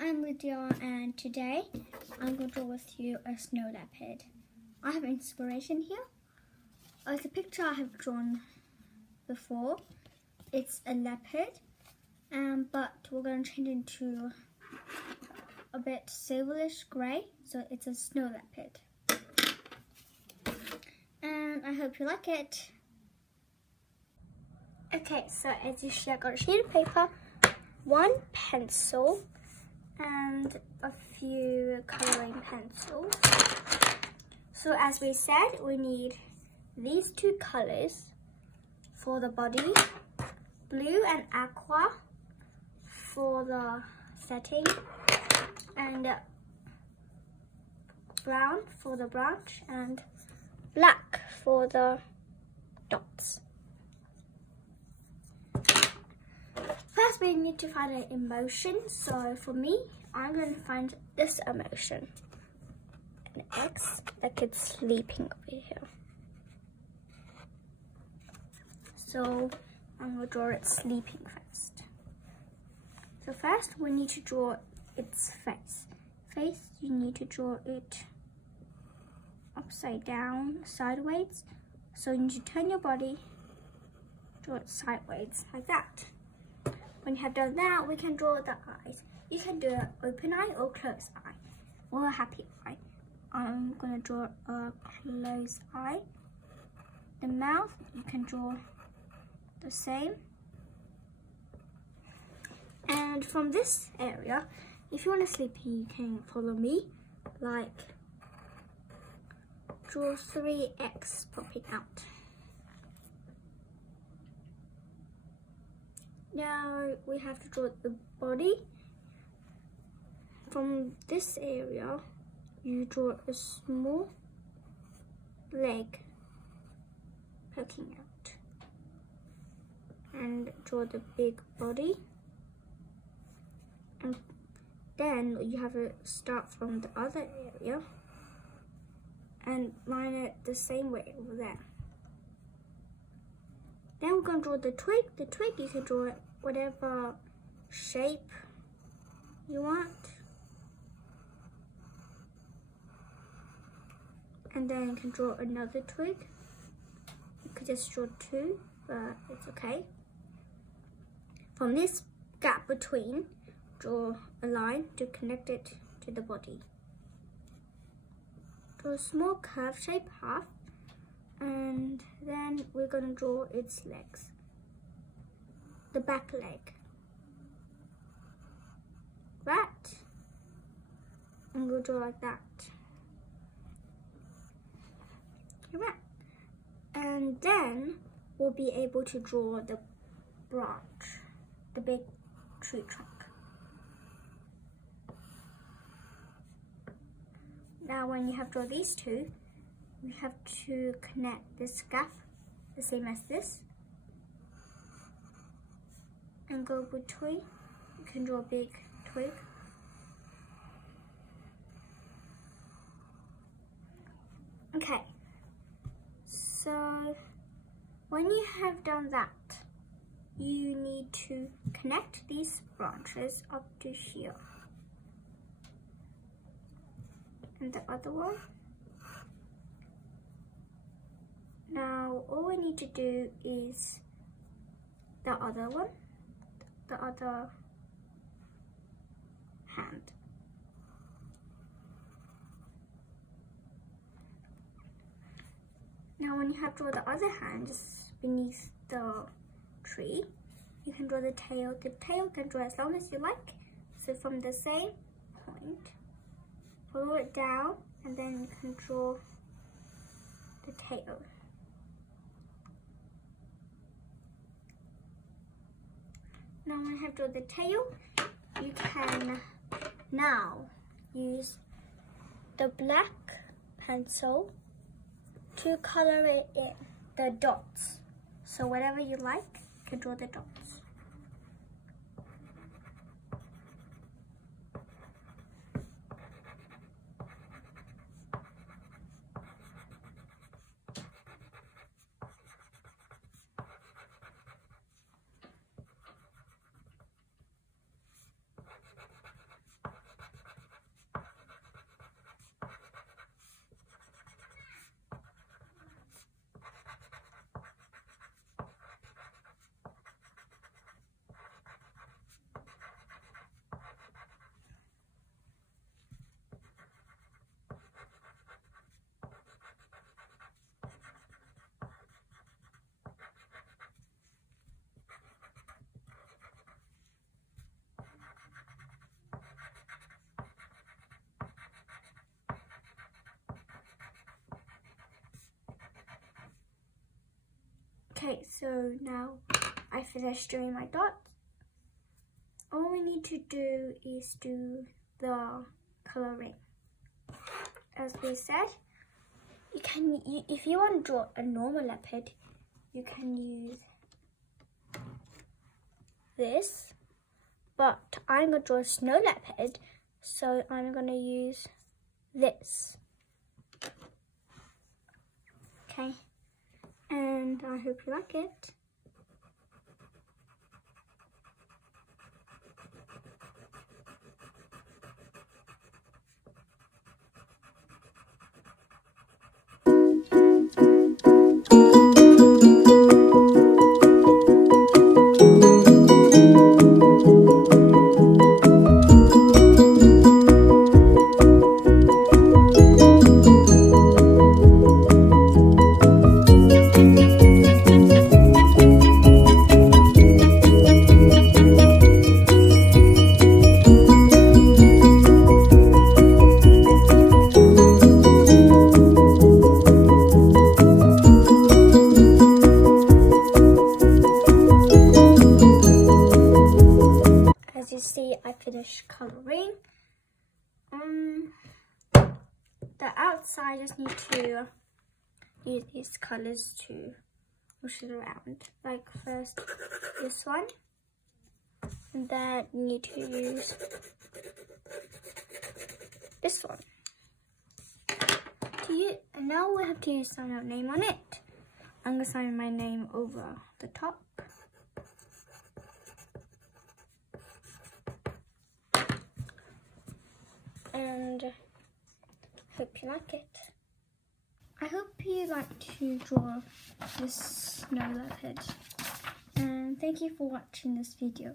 I'm Lydia, and today I'm going to draw with you a snow leopard. I have inspiration here. It's a picture I have drawn before. It's a leopard, but we're going to change it into a bit silverish grey, so it's a snow leopard. And I hope you like it. Okay, so as you see, I got a sheet of paper, one pencil, and a few colouring pencils. So as we said, we need these two colours for the body, blue and aqua for the setting, and brown for the branch, and black for the dots. First, we need to find an emotion. So for me, I'm going to find this emotion. An X, like it's sleeping over here. So I'm going to draw it sleeping first. So first, we need to draw its face. Face, you need to draw it upside down, sideways. So you need to turn your body, draw it sideways, like that. When you have done that, we can draw the eyes. You can do an open eye or closed eye, or a happy eye. I'm going to draw a closed eye. The mouth, you can draw the same. And from this area, if you want to sleep, you can follow me. Like, draw 3X popping out. Now we have to draw the body. From this area, you draw a small leg poking out. And draw the big body. And then you have to start from the other area and line it the same way over there. Then we're going to draw the twig. The twig, you can draw whatever shape you want. And then you can draw another twig. You could just draw two, but it's okay. From this gap between, draw a line to connect it to the body. Draw a small curved shape half. And then we're going to draw its legs, the back leg, that, and we'll draw like that, right. And then we'll be able to draw the branch, the big tree trunk. Now when you have drawn these two, we have to connect this gap the same as this and go between. You can draw a big twig. Okay, so when you have done that, you need to connect these branches up to here. And the other one. Now, all we need to do is the other one, the other hand. Now, when you have drawn the other hand just beneath the tree, you can draw the tail. The tail can draw as long as you like. So from the same point, follow it down, and then you can draw the tail. Now when you have drawn the tail, you can now use the black pencil to colour it in, the dots. So whatever you like, you can draw the dots. Okay, so now I finished doing my dots. All we need to do is do the coloring. As we said, if you want to draw a normal leopard, you can use this, but I'm going to draw a snow leopard, so I'm going to use this. Okay, and I hope you like it. As you see, I finished coloring. The outside, I just need to use these colors to push it around. Like first this one, and then you need to use this one. And now we have to sign our name on it. I'm gonna sign my name over the top. And hope you like it. I hope you like to draw this snow leopard. And thank you for watching this video.